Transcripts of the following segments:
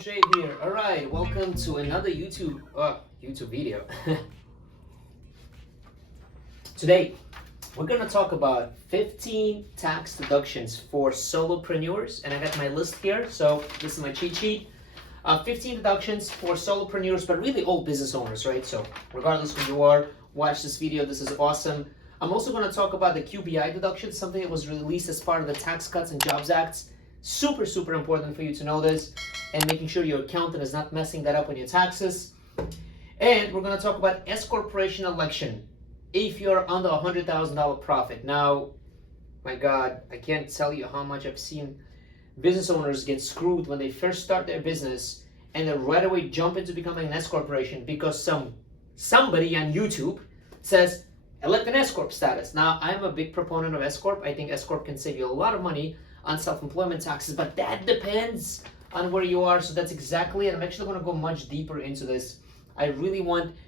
Musheyev here. Alright, welcome to another YouTube video. Today, we're going to talk about 15 tax deductions for solopreneurs. And I got my list here, so this is my cheat sheet. 15 deductions for solopreneurs, but really all business owners, right? So regardless who you are, watch this video. This is awesome. I'm also going to talk about the QBI deduction, something that was released as part of the Tax Cuts and Jobs Act. Super, super important for you to know this, and making sure your accountant is not messing that up on your taxes. And we're going to talk about S corporation election if you're under $100,000 profit. Now, my God, I can't tell you how much I've seen business owners get screwed when they first start their business and then right away jump into becoming an S corporation because somebody on YouTube says elect an S corp status. Now, I'm a big proponent of S corp. I think S corp can save you a lot of money on self-employment taxes, but that depends on where you are. So that's exactly it. I'm actually going to go much deeper into this. I really want to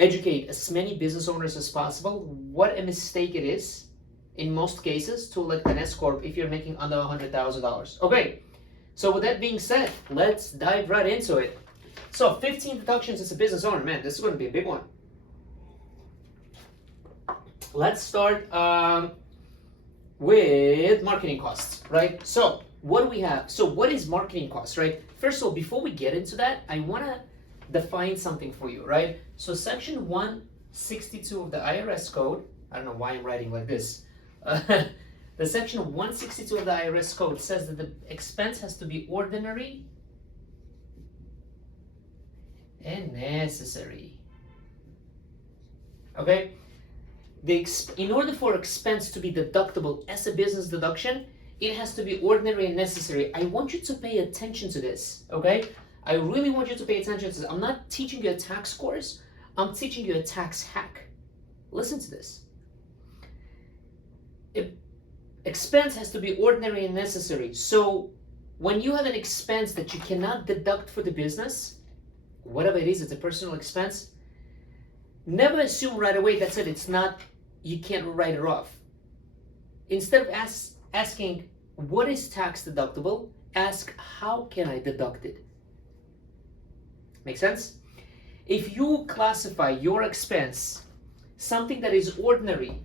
educate as many business owners as possible what a mistake it is in most cases to elect an S corp if you're making under $100,000. Okay, so with that being said, let's dive right into it. So 15 deductions as a business owner, man, this is going to be a big one. Let's start with marketing costs, right? So what do we have? So what is marketing costs, right? First of all, before we get into that, I want to define something for you, right? So section 162 of the IRS code, I don't know why I'm writing like this. The section 162 of the IRS code says that the expense has to be ordinary and necessary. Okay? In order for expense to be deductible as a business deduction, it has to be ordinary and necessary. I want you to pay attention to this, okay? I really want you to pay attention to this. I'm not teaching you a tax course. I'm teaching you a tax hack. Listen to this. Expense has to be ordinary and necessary. So when you have an expense that you cannot deduct for the business, whatever it is, it's a personal expense, never assume right away that's it. It's not, you can't write it off. Instead of asking, what is tax deductible? Ask, how can I deduct it? Make sense? If you classify your expense something that is ordinary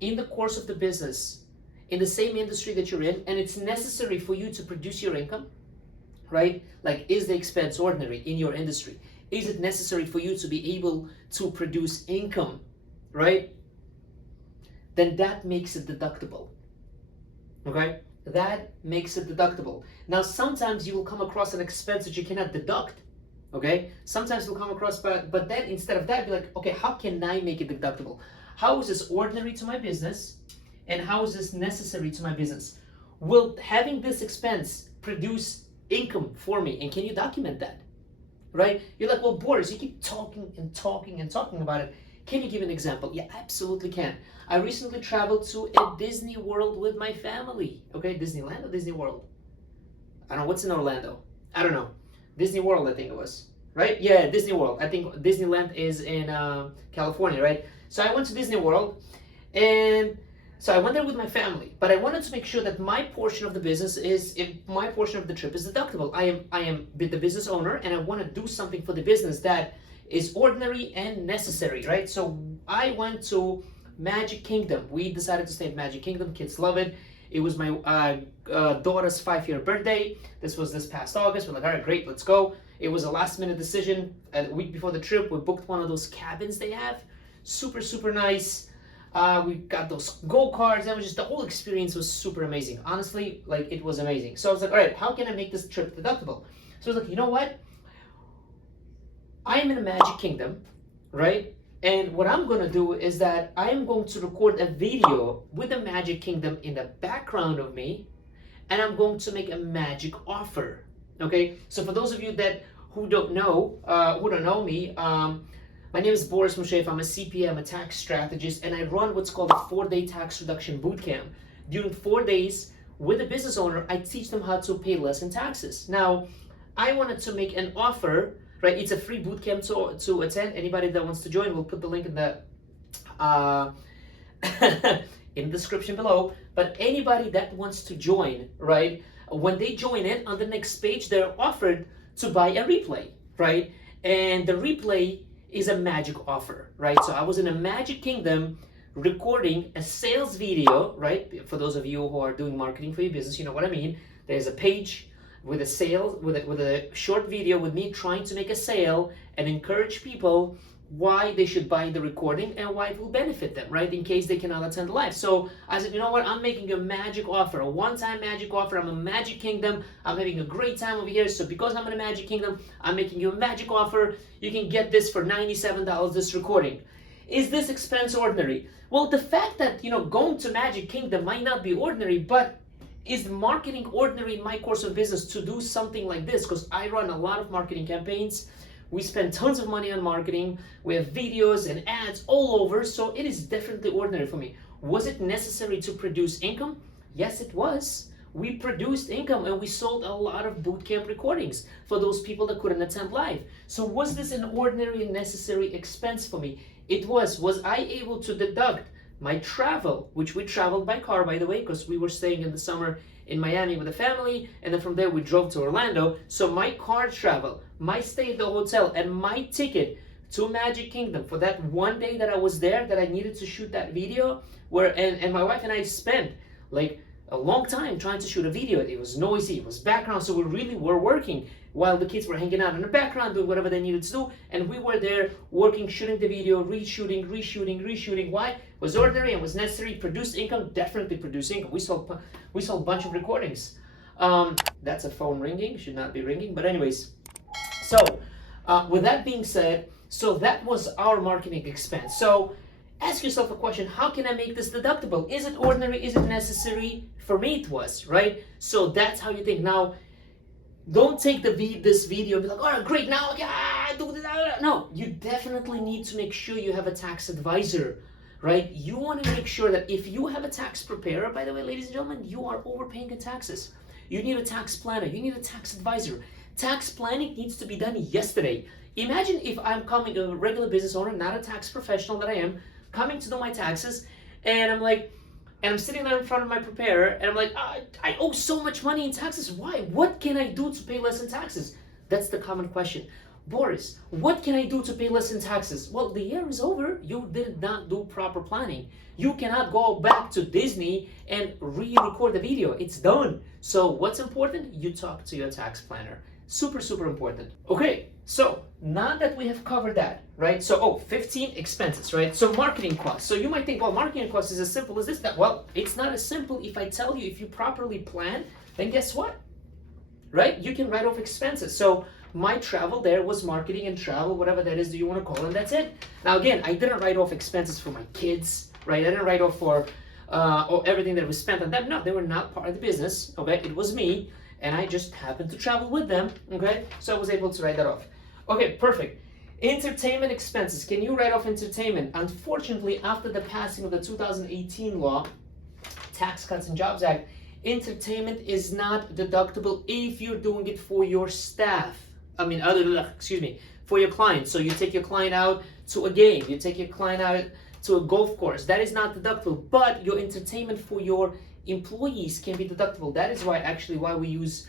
in the course of the business, in the same industry that you're in, and it's necessary for you to produce your income, right? Like, is the expense ordinary in your industry? Is it necessary for you to be able to produce income, right? Then that makes it deductible, okay? That makes it deductible. Now, sometimes you will come across an expense that you cannot deduct, okay? Sometimes you'll come across, but then instead of that, be like, okay, how can I make it deductible? How is this ordinary to my business? And how is this necessary to my business? Will having this expense produce income for me? And can you document that? Right? You're like, well, Boris, you keep talking and talking and talking about it. Can you give an example? Yeah, absolutely can. I recently traveled to a Disney World with my family. Okay, Disneyland or Disney World? I don't know, what's in Orlando? I don't know. Disney World, I think it was. Right? Yeah, Disney World. I think Disneyland is in California, right? So I went to Disney World, and so I went there with my family, but I wanted to make sure that my portion of the business my portion of the trip is deductible. I am the business owner, and I want to do something for the business that is ordinary and necessary, right? So I went to Magic Kingdom. We decided to stay at Magic Kingdom. Kids love it. It was my daughter's 5-year birthday. This was this past August. We're like, all right, great, let's go. It was a last-minute decision. A week before the trip, we booked one of those cabins they have. Super, super nice. We got those go-karts. That was just, the whole experience was super amazing. Honestly, like, it was amazing. So I was like, all right, how can I make this trip deductible? So I was like, you know what? I am in the Magic Kingdom, right? And what I'm going to do is that I am going to record a video with the Magic Kingdom in the background of me, and I'm going to make a magic offer, okay? So for those of you who don't know me, my name is Boris Musheyev. I'm a CPA, I'm a tax strategist, and I run what's called a 4-day tax reduction bootcamp. During 4 days with a business owner, I teach them how to pay less in taxes. Now, I wanted to make an offer, right? It's a free bootcamp to attend. Anybody that wants to join, we'll put the link in the in the description below. But anybody that wants to join, right? When they join in, on the next page, they're offered to buy a replay, right? And the replay is a magic offer, right? So I was in a Magic Kingdom recording a sales video, right? For those of you who are doing marketing for your business, you know what I mean. There's a page with a sale, with a short video with me trying to make a sale and encourage people why they should buy the recording and why it will benefit them, right? In case they cannot attend live. So I said, you know what? I'm making a magic offer, a one-time magic offer. I'm a Magic Kingdom. I'm having a great time over here. So because I'm in a Magic Kingdom, I'm making you a magic offer. You can get this for $97, this recording. Is this expense ordinary? Well, the fact that, going to Magic Kingdom might not be ordinary, but is marketing ordinary in my course of business to do something like this? Because I run a lot of marketing campaigns. We spend tons of money on marketing. We have videos and ads all over, so it is definitely ordinary for me. Was it necessary to produce income? Yes, it was. We produced income and we sold a lot of bootcamp recordings for those people that couldn't attend live. So was this an ordinary and necessary expense for me? It was. Was I able to deduct my travel, which we traveled by car, by the way, because we were staying in the summer in Miami with a family, and then from there we drove to Orlando. So my car travel, my stay at the hotel, and my ticket to Magic Kingdom for that one day that I was there, that I needed to shoot that video, and my wife and I spent like a long time trying to shoot a video. It was noisy, it was background, so we really were working while the kids were hanging out in the background doing whatever they needed to do, and we were there working, shooting the video, reshooting. Why? It was ordinary and was necessary. Produced income, definitely produced income. We sold a bunch of recordings. That's a phone ringing, should not be ringing, but anyways. So with that being said, so that was our marketing expense. So ask yourself a question: how can I make this deductible? Is it ordinary? Is it necessary? For me it was, right? So that's how you think. Now, don't take this video and be like, all right, great, now I do that. No, you definitely need to make sure you have a tax advisor, right? You want to make sure that if you have a tax preparer, by the way, ladies and gentlemen, you are overpaying in taxes. You need a tax planner. You need a tax advisor. Tax planning needs to be done yesterday. Imagine if I'm coming, a regular business owner, not a tax professional that I am, coming to do my taxes, and I'm sitting there in front of my preparer, and I'm like, I owe so much money in taxes. Why? What can I do to pay less in taxes? That's the common question. Boris, what can I do to pay less in taxes? Well, the year is over. You did not do proper planning. You cannot go back to Disney and re-record the video. It's done. So what's important? You talk to your tax planner. Super, super important. Okay, so now that we have covered that, right? So, 15 expenses, right? So marketing costs. So you might think, well, marketing costs is as simple as this. That, well, it's not as simple. If I tell you, if you properly plan, then guess what? Right? You can write off expenses. So my travel there was marketing and travel, whatever that is that you want to call it, and that's it. Now, again, I didn't write off expenses for my kids, right? I didn't write off for everything that was spent on them. No, they were not part of the business, okay? It was me, and I just happened to travel with them, okay? So I was able to write that off. Okay, perfect. Entertainment expenses. Can you write off entertainment? Unfortunately, after the passing of the 2018 law, Tax Cuts and Jobs Act, entertainment is not deductible if you're doing it for your staff. For your client. So you take your client out to a game, you take your client out to a golf course. That is not deductible, but your entertainment for your employees can be deductible. That is why we use,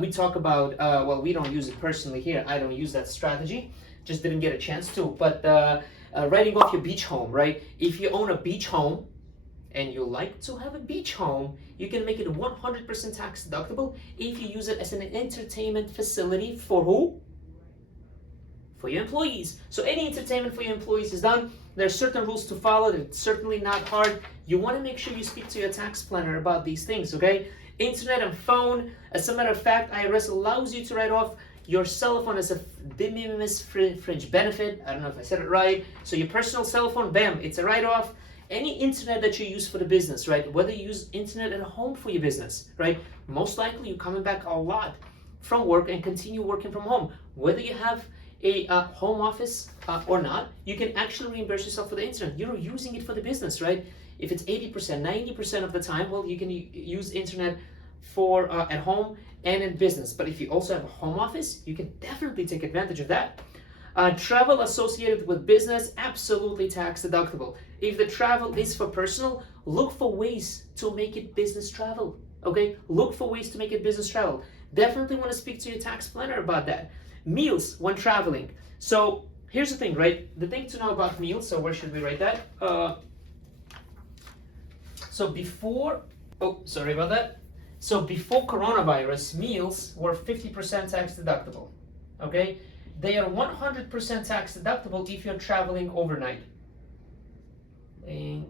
we talk about, well, we don't use it personally here. I don't use that strategy. Just didn't get a chance to. But writing off your beach home, right? If you own a beach home and you like to have a beach home, you can make it 100% tax deductible if you use it as an entertainment facility for who? For your employees. So any entertainment for your employees is done. There are certain rules to follow. It's certainly not hard. You want to make sure you speak to your tax planner about these things, okay? Internet and phone. As a matter of fact, IRS allows you to write off your cell phone as a de minimis fringe benefit. I don't know if I said it right. So your personal cell phone, bam, it's a write-off. Any internet that you use for the business, right? Whether you use internet at home for your business, right? Most likely you're coming back a lot from work and continue working from home. Whether you have a home office or not, you can actually reimburse yourself for the internet. You're using it for the business, right? If it's 80%, 90% of the time, well, you can use internet for at home and in business. But if you also have a home office, you can definitely take advantage of that. Travel associated with business, absolutely tax deductible. If the travel is for personal, look for ways to make it business travel. Okay, look for ways to make it business travel. Definitely want to speak to your tax planner about that. Meals when traveling. So here's the thing, right? The thing to know about meals, so where should we write that? So before, oh, sorry about that. So before coronavirus, meals were 50% tax deductible, okay? They are 100% tax deductible if you're traveling overnight.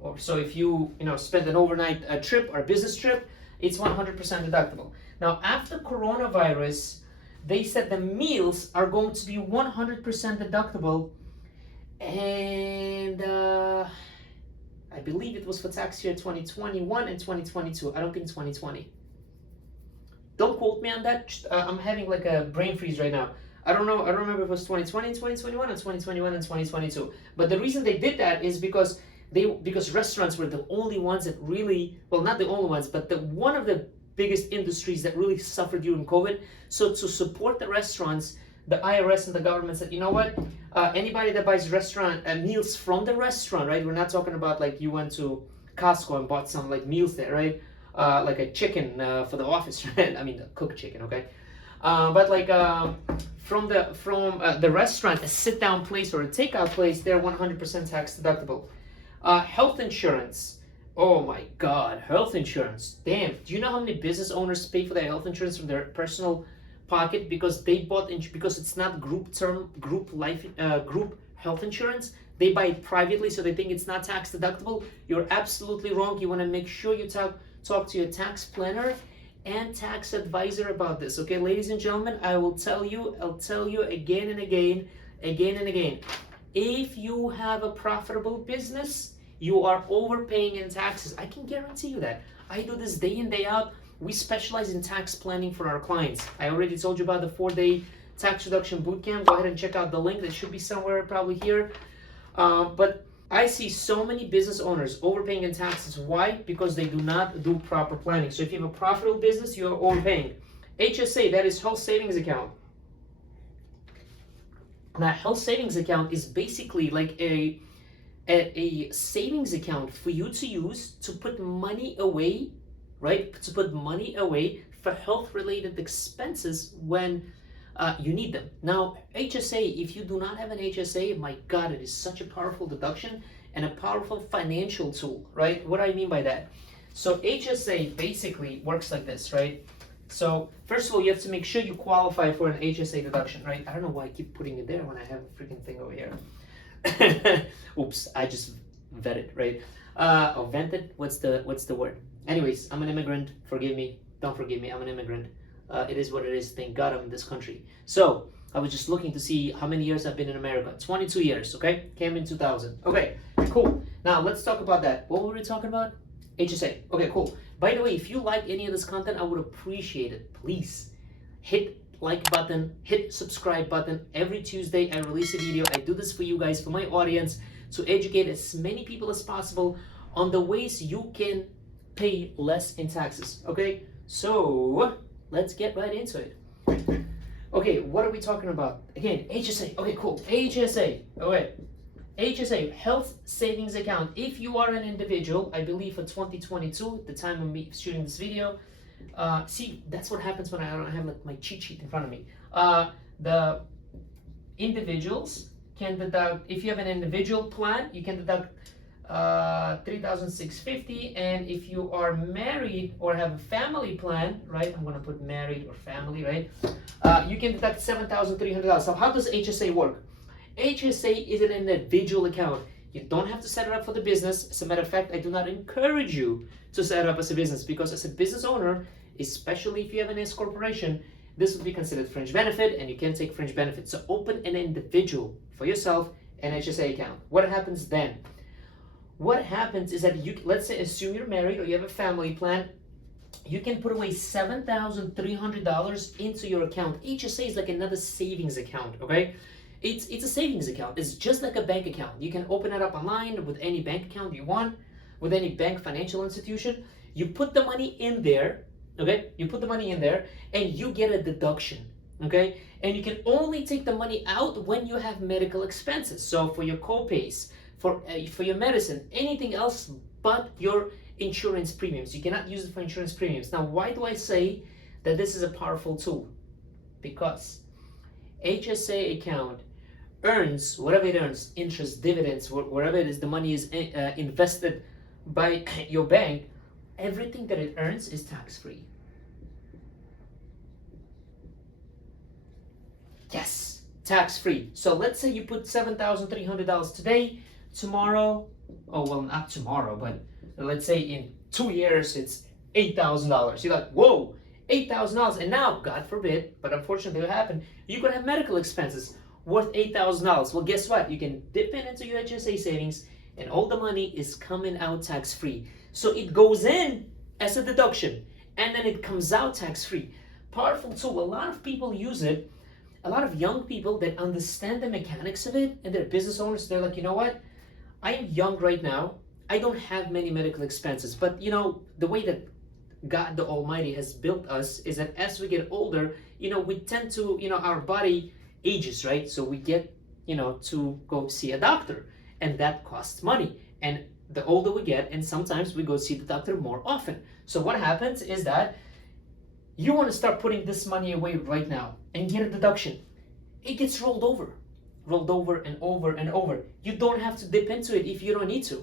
Or so if you spend an overnight trip or a business trip, it's 100% deductible. Now after coronavirus, they said the meals are going to be 100% deductible, and I believe it was for tax year 2021 and 2022. I don't think 2020. Don't quote me on that. I'm having like a brain freeze right now. I don't know. I don't remember if it was 2020 and 2021 or 2021 and 2022. But the reason they did that is because restaurants were the only ones that really, well, not the only ones, but one of the biggest industries that really suffered during COVID. So to support the restaurants, the IRS and the government said, you know what? Anybody that buys restaurant meals from the restaurant, right? We're not talking about like you went to Costco and bought some like meals there, right? Like a chicken for the office, right? I mean, the cooked chicken, okay? But like from the restaurant, a sit-down place or a takeout place, they're 100% tax deductible. Health insurance. Oh my God, health insurance. Damn, do you know how many business owners pay for their health insurance from their personal pocket because they bought because it's not group health insurance? They buy it privately, so they think it's not tax deductible. You're absolutely wrong. You want to make sure you talk to your tax planner and tax advisor about this. Okay, ladies and gentlemen, I'll tell you again and again. If you have a profitable business, you are overpaying in taxes. I can guarantee you that. I do this day in, day out. We specialize in tax planning for our clients. I already told you about the 4-day tax reduction bootcamp. Go ahead and check out the link. That should be somewhere probably here. But I see so many business owners overpaying in taxes. Why? Because they do not do proper planning. So if you have a profitable business, you are overpaying. HSA, that is health savings account. Now, health savings account is basically like a savings account for you to use to put money away, right? To put money away for health-related expenses when you need them. Now, HSA, if you do not have an HSA, my God, it is such a powerful deduction and a powerful financial tool, right? What do I mean by that? So HSA basically works like this, right? So first of all, you have to make sure you qualify for an HSA deduction, right? I don't know why I keep putting it there when I have a freaking thing over here. Oops, I just vetted, right? Or vented? What's the word? Anyways, I'm an immigrant. Forgive me. Don't forgive me. I'm an immigrant. It is what it is. Thank God I'm in this country. So I was just looking to see how many years I've been in America. 22 years, okay? Came in 2000. Okay, cool. Now let's talk about that. What were we talking about? HSA. Okay, cool. By the way, if you like any of this content, I would appreciate it. Please hit like button, hit subscribe button. Every Tuesday I release a video. I do this for you guys, for my audience, to educate as many people as possible on the ways you can pay less in taxes. Okay, so let's get right into it. Okay, what are we talking about? Again, HSA. Okay, cool. HSA. Okay. HSA, health savings account. If you are an individual, I believe for 2022, the time of me shooting this video, see, that's what happens when I don't have like my cheat sheet in front of me. The individuals can deduct, if you have an individual plan, you can deduct $3,650, and if you are married or have a family plan, right? I'm gonna put married or family, right? You can deduct $7,300. So how does HSA work? HSA is an individual account. You don't have to set it up for the business. As a matter of fact, I do not encourage you to set it up as a business, because as a business owner, especially if you have an S corporation, this would be considered fringe benefit, and you can't take fringe benefit. So open an individual for yourself an HSA account. What happens then? What happens is that you, let's say, assume you're married or you have a family plan, you can put away $7,300 into your account. HSA is like another savings account, okay? It's a savings account. It's just like a bank account. You can open it up online with any bank account you want, with any bank financial institution. You put the money in there, okay? You put the money in there and you get a deduction, okay? And you can only take the money out when you have medical expenses. So for your co-pays, for your medicine, anything else but your insurance premiums. You cannot use it for insurance premiums. Now, why do I say that this is a powerful tool, because HSA account earns whatever it earns, interest, dividends, wherever it is the money is invested by your bank, everything that it earns is tax-free. Yes, tax-free. So let's say you put $7,300 today, tomorrow, oh well, not tomorrow, but let's say in 2 years it's $8,000. You're like, whoa, $8,000, and now, God forbid, but unfortunately what happened, you're gonna have medical expenses worth $8,000. Well, guess what? You can dip into your HSA savings, and all the money is coming out tax-free. So it goes in as a deduction, and then it comes out tax-free. Powerful tool. A lot of people use it. A lot of young people that understand the mechanics of it, and they're business owners, they're like, you know what? I am young right now. I don't have many medical expenses, but you know, the way that God the Almighty has built us is that as we get older, you know, we tend to, you know, our body ages, right? So we get, you know, to go see a doctor, and that costs money. And the older we get, and sometimes we go see the doctor more often. So what happens is that you want to start putting this money away right now and get a deduction. It gets rolled over and over and over. You don't have to dip into it if you don't need to.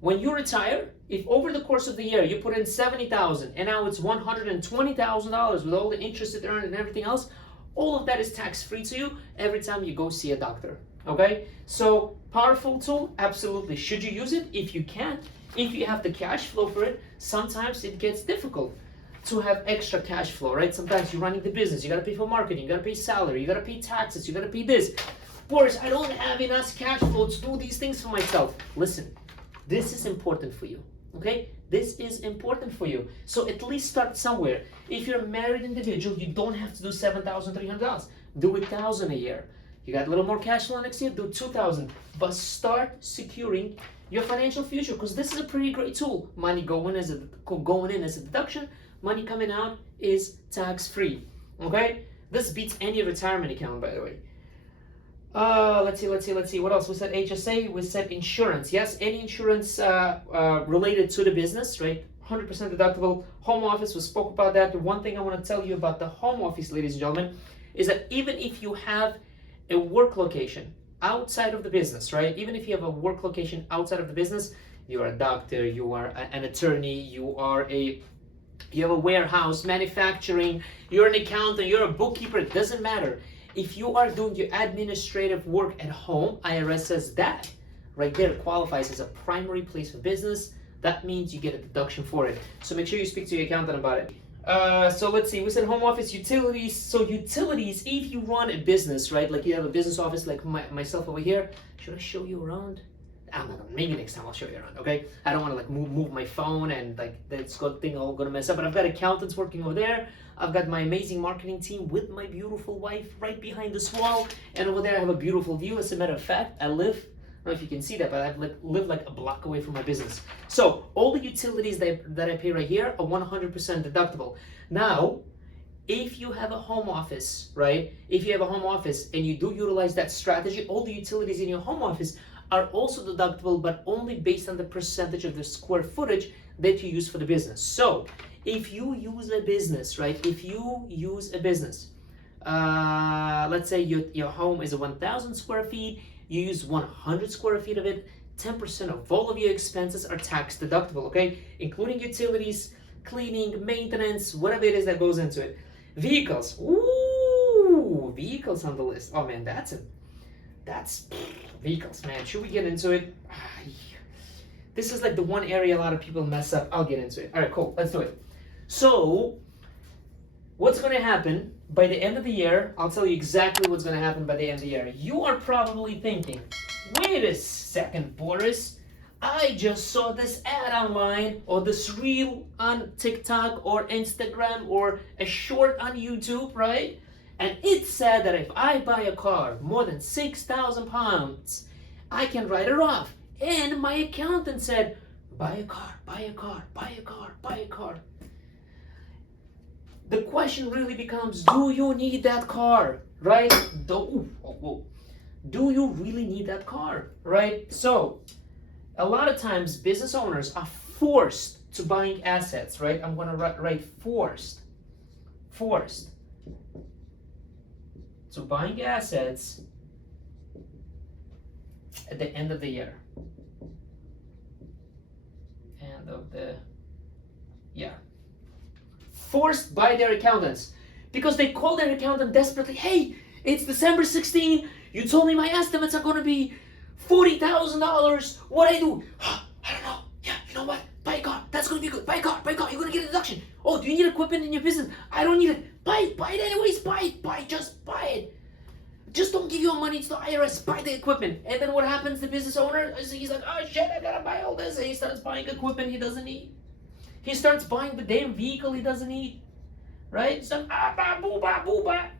When you retire, if over the course of the year you put in $70,000 and now it's $120,000 with all the interest it earned and everything else, all of that is tax-free to you every time you go see a doctor. Okay? So, powerful tool, absolutely. Should you use it? If you can, if you have the cash flow for it, sometimes it gets difficult to have extra cash flow, right? Sometimes you're running the business, you gotta pay for marketing, you gotta pay salary, you gotta pay taxes, you gotta pay this. Boris, I don't have enough cash flow to do these things for myself. Listen, this is important for you, okay? This is important for you. So at least start somewhere. If you're a married individual, you don't have to do $7,300. Do $1,000 a year. You got a little more cash flow next year, do $2,000. But start securing your financial future, because this is a pretty great tool. Money going in as a deduction, money coming out is tax-free, okay? This beats any retirement account, by the way. Let's see. What else? We said HSA, we said insurance. Yes, any insurance related to the business, right? 100% deductible. Home office, we spoke about that. The one thing I want to tell you about the home office, ladies and gentlemen, is that even if you have a work location outside of the business, right? Even if you have a work location outside of the business, you are a doctor, you are an attorney, you have a warehouse, manufacturing, you're an accountant, you're a bookkeeper, it doesn't matter. If you are doing your administrative work at home, IRS says that right there qualifies as a primary place of business. That means you get a deduction for it. So make sure you speak to your accountant about it. So let's see, we said home office, utilities. So utilities, if you run a business, right, like you have a business office like myself over here, should I show you around? I don't know, maybe next time I'll show you around, okay? I don't want to like move my phone and like that's good thing all gonna mess up. But I've got accountants working over there. I've got my amazing marketing team with my beautiful wife right behind this wall. And over there I have a beautiful view. As a matter of fact, I don't know if you can see that, but I live like a block away from my business. So all the utilities that I pay right here are 100% deductible. Now, if you have a home office, right? If you have a home office and you do utilize that strategy, all the utilities in your home office are also deductible, but only based on the percentage of the square footage that you use for the business. So if you use a business, right? If you use a business, let's say your home is 1,000 square feet, you use 100 square feet of it, 10% of all of your expenses are tax deductible, okay? Including utilities, cleaning, maintenance, whatever it is that goes into it. Vehicles, ooh, vehicles on the list. Oh man, that's vehicles, man. Should we get into it? This is like the one area a lot of people mess up. I'll get into it. All right, cool. Let's do it. So, what's going to happen by the end of the year? I'll tell you exactly what's going to happen by the end of the year. You are probably thinking, wait a second, Boris. I just saw this ad online, or this reel on TikTok or Instagram or a short on YouTube, right? And it said that if I buy a car more than 6,000 pounds, I can write it off. And my accountant said, buy a car, buy a car, buy a car, buy a car. The question really becomes, do you need that car, right? Do you really need that car, right? So, a lot of times business owners are forced to buying assets, right? I'm gonna write forced. forced to buying assets at the end of the year. End of the year. Forced by their accountants. Because they call their accountant desperately, hey, it's December 16, you told me my estimates are going to be $40,000. What I do? I don't know. Yeah, you know what? Buy a car. That's going to be good. Buy a car. You're going to get a deduction. Oh, do you need equipment in your business? I don't need it. Buy it anyways. Buy it. Just buy it. Just don't give your money to the IRS. Buy the equipment. And then what happens? The business owner, he's like, oh shit, I got to buy all this. And he starts buying equipment he doesn't need. He starts buying the damn vehicle he doesn't need. Right? So, boo, ba.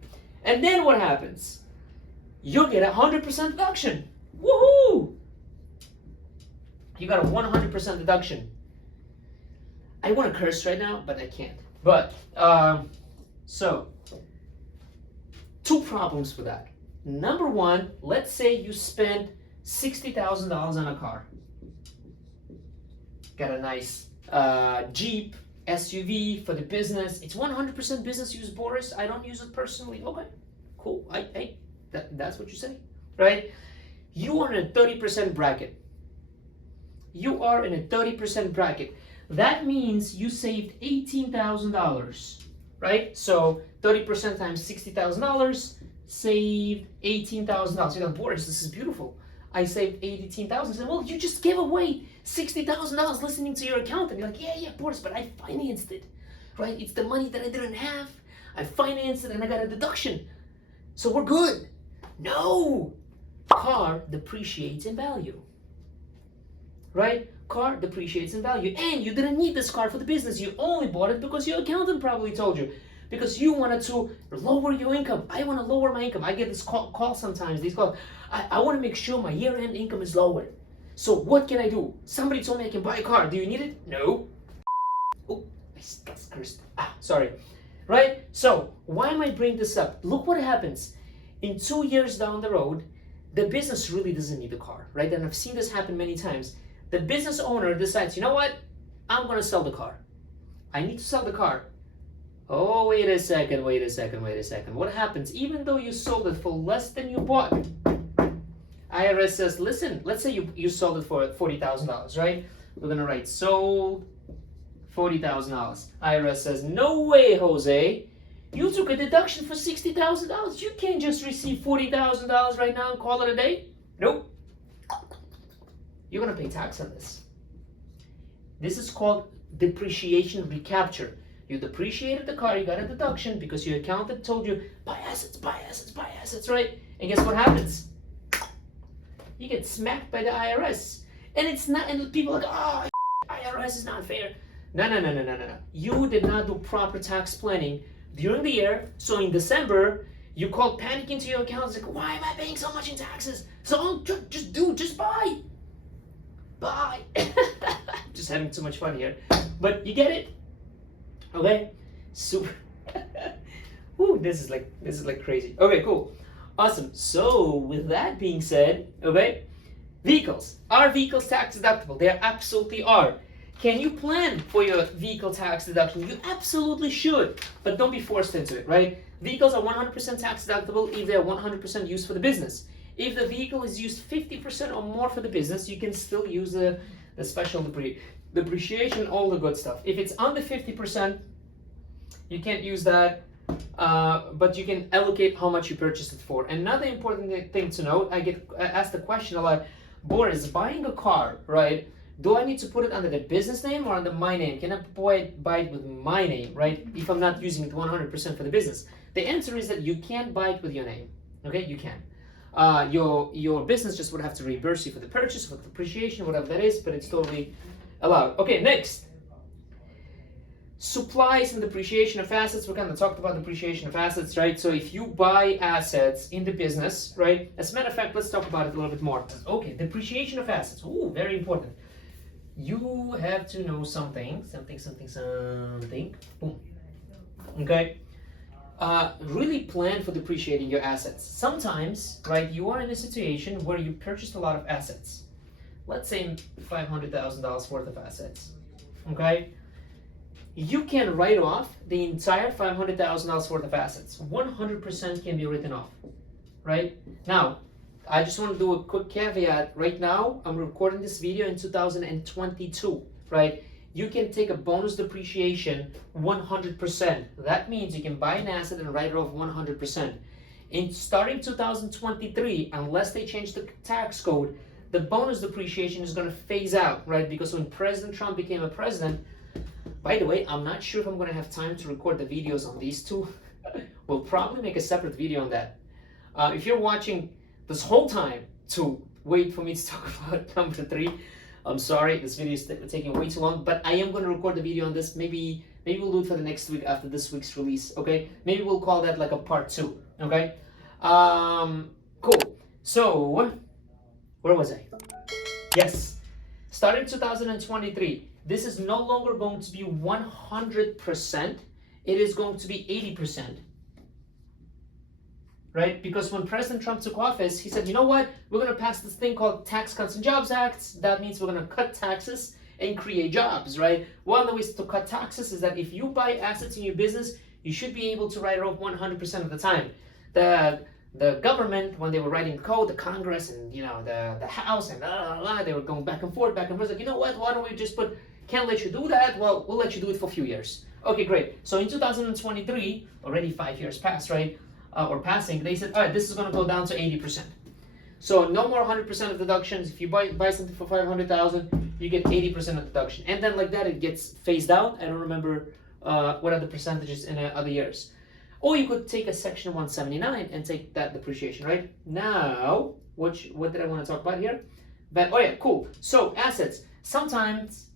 And then what happens? You'll get 100% deduction. Woohoo! You got a 100% deduction. I want to curse right now, but I can't. But, so, two problems with that. Number one, let's say you spend $60,000 on a car. Got a nice Jeep, SUV for the business. It's 100% business use, Boris. I don't use it personally. Okay, cool. That's what you say, right? You are in a 30% bracket. You are in a 30% bracket. That means you saved $18,000, right? So 30% times $60,000, saved $18,000. You're like, Boris, this is beautiful. I saved $18,000. I said, well, you just gave away $60,000 listening to your accountant. You're like, yeah, Boris, but I financed it, right? It's the money that I didn't have. I financed it and I got a deduction. So we're good. No. Car depreciates in value, right? Car depreciates in value. And you didn't need this car for the business. You only bought it because your accountant probably told you. Because you wanted to lower your income. I want to lower my income. I get this call sometimes. These calls. I want to make sure my year-end income is lower. So what can I do? Somebody told me I can buy a car. Do you need it? No. Oh, that's cursed. Sorry. Right? So why am I bringing this up? Look what happens. In 2 years down the road, the business really doesn't need the car, right? And I've seen this happen many times. The business owner decides, you know what? I'm going to sell the car. I need to sell the car. Oh, wait a second. What happens? Even though you sold it for less than you bought, IRS says, listen, let's say you sold it for $40,000, right? We're going to write sold $40,000. IRS says, no way, Jose. You took a deduction for $60,000. You can't just receive $40,000 right now and call it a day. Nope. You're going to pay tax on this. This is called depreciation recapture. You depreciated the car, you got a deduction because your accountant told you, buy assets, right? And guess what happens? You get smacked by the IRS. And it's not, and people are like, oh, IRS is not fair. No. You did not do proper tax planning during the year. So in December, you called panicking to your accountant, like, why am I paying so much in taxes? So just buy. Buy. Just having too much fun here. But you get it? Okay, super. Woo, this is like crazy. Okay, cool, awesome. So with that being said, okay, vehicles. Are vehicles tax deductible? They absolutely are. Can you plan for your vehicle tax deduction? You absolutely should, but don't be forced into it, right? Vehicles are 100% tax deductible if they're 100% used for the business. If the vehicle is used 50% or more for the business, you can still use the special depreciation, all the good stuff. If it's under 50%, you can't use that, but you can allocate how much you purchased it for. Another important thing to note, I get asked the question a lot, Boris, buying a car, right? Do I need to put it under the business name or under my name? Can I buy it with my name, right? If I'm not using it 100% for the business. The answer is that you can buy it with your name, okay? You can. Your business just would have to reimburse you for the purchase, for the depreciation, whatever that is, but it's totally allowed. Okay, next. Supplies and depreciation of assets. We kind of talked about depreciation of assets, right? So if you buy assets in the business, right? As a matter of fact, let's talk about it a little bit more. Okay, depreciation of assets. Ooh, very important. You have to know something. Boom. Okay. Really plan for depreciating your assets. Sometimes, right, you are in a situation where you purchased a lot of assets. Let's say $500,000 worth of assets. Okay. you can write off the entire $500,000 worth of assets. 100% can be written off, right? Now, I just want to do a quick caveat. Right now, I'm recording this video in 2022, right? You can take a bonus depreciation 100%. That means you can buy an asset and write it off 100%. In starting 2023, unless they change the tax code, the bonus depreciation is going to phase out, right? Because when President Trump became a president, by the way, I'm not sure if I'm going to have time to record the videos on these two. We'll probably make a separate video on that. If you're watching this whole time to wait for me to talk about number 3, I'm sorry, this video is taking way too long, but I am going to record the video on this. Maybe we'll do it for the next week after this week's release, okay? Maybe we'll call that like a part 2, okay? Cool. So, where was I? Yes. Starting 2023, this is no longer going to be 100%. It is going to be 80%. Right? Because when President Trump took office, he said, you know what? We're going to pass this thing called Tax Cuts and Jobs Act. That means we're going to cut taxes and create jobs, right? One of the ways to cut taxes is that if you buy assets in your business, you should be able to write it off 100% of the time. The government, when they were writing code, the Congress and, you know, the House and they were going back and forth, like, you know what? Why don't we just put, can't let you do that? Well, we'll let you do it for a few years. Okay, great. So in 2023, already 5 years passed, right? Or passing, they said, all right, this is going to go down to 80%. So no more 100% of deductions. If you buy something for $500,000, you get 80% of deduction. And then like that, it gets phased out. I don't remember what are the percentages in other years. Or you could take a Section 179 and take that depreciation, right? Now, what did I want to talk about here? But, oh yeah, cool. So assets. Sometimes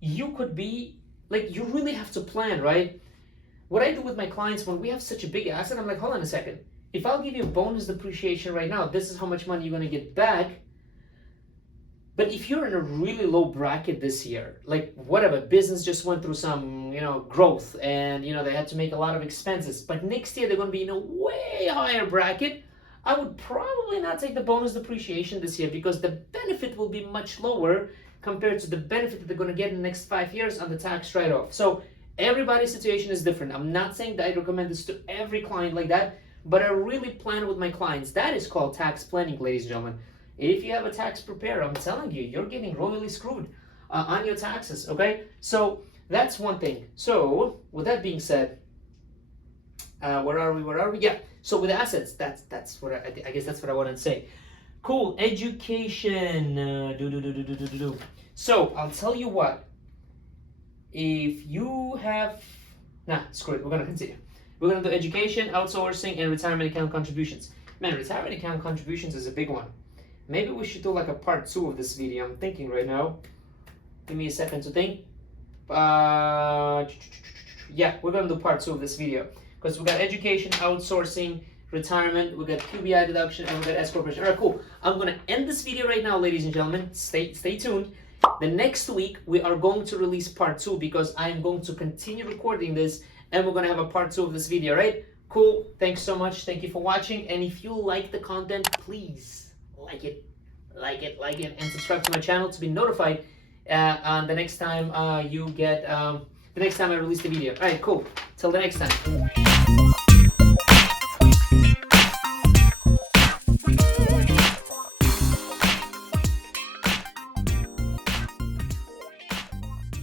you could be, like, you really have to plan, right? What I do with my clients when we have such a big asset, I'm like, hold on a second. If I'll give you bonus depreciation right now, this is how much money you're going to get back. But if you're in a really low bracket this year, like whatever, business just went through some, you know, growth and, you know, they had to make a lot of expenses. But next year they're going to be in a way higher bracket. I would probably not take the bonus depreciation this year because the benefit will be much lower compared to the benefit that they're going to get in the next 5 years on the tax write-off. So everybody's situation is different. I'm not saying that I recommend this to every client like that, but I really plan with my clients. That is called tax planning, ladies and gentlemen. If you have a tax preparer, I'm telling you, you're getting royally screwed on your taxes, okay? So that's one thing. So with that being said, where are we? Yeah, so with assets, that's what I guess that's what I wanted to say. Cool, education. So I'll tell you what. If you have, screw it, we're going to continue. We're going to do education, outsourcing, and retirement account contributions. Man, retirement account contributions is a big one. Maybe we should do like a part 2 of this video. I'm thinking right now. Give me a second to think. Yeah, we're going to do part 2 of this video. Because we got education, outsourcing, retirement, we got QBI deduction, and we got S corporation. All right, cool. I'm going to end this video right now, ladies and gentlemen. Stay tuned. The next week, we are going to release part 2 because I am going to continue recording this and we're going to have a part 2 of this video, right? Cool. Thanks so much. Thank you for watching. And if you like the content, please like it, and subscribe to my channel to be notified on the next time the next time I release the video. All right, cool. Till the next time.